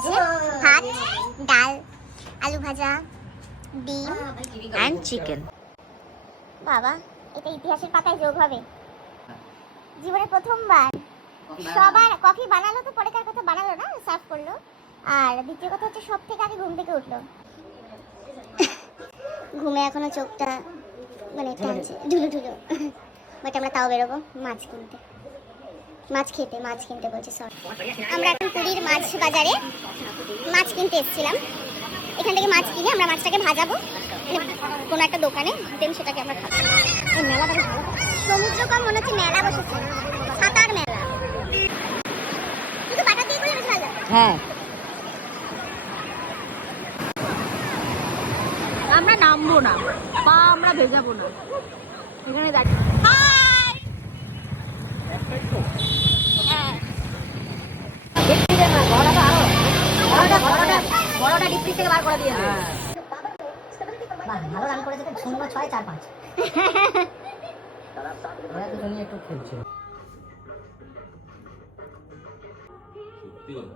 আছে ভাত, ডাল, আলু ভাজা, ডিম অ্যান্ড চিকেন। বাবা, এটা ইতিহাসের পাতায় যোগ হবে। জীবনে প্রথমবার সবার কফি বানালো, তো পরে কার কথা বানালো না, সার্ভ করলো। আর দ্বিতীয় কথা হচ্ছে সব থেকে আগে ঘুম থেকে উঠলো। ঘুমে এখনো চোখটা মানে টানছে, ঢুলু ঢুলু। বাট আমরা তাও বেরোবো মাছ কিনতে, মাছ কিনতে বলছি, সরি। আমরা এখন পুরীর মাছ বাজারে মাছ কিনতে এসেছিলাম। এখান থেকে মাছ কিনে আমরা মাছটাকে ভাজাবো কোনো একটা দোকানে, দেন সেটাকে আমরা খাবো। এই মেলাটা বেশ ভালো, সমুদ্র কম মনে হচ্ছে মেলা বসেছে, সাঁতার মেলা। শুধু বাটা দিয়ে করলে বেশ ভালো। হ্যাঁ, আমরা নামবো না, পা আমরা ভেজাবো না, এখানে দাঁড়িয়ে। বড়টা ডিপ্রি থেকে বার করে দিয়েছে। ভালো রান করেছে, 0-6-4-5। ওরা দুজনেই একটু খেলছে। সত্যি কথা।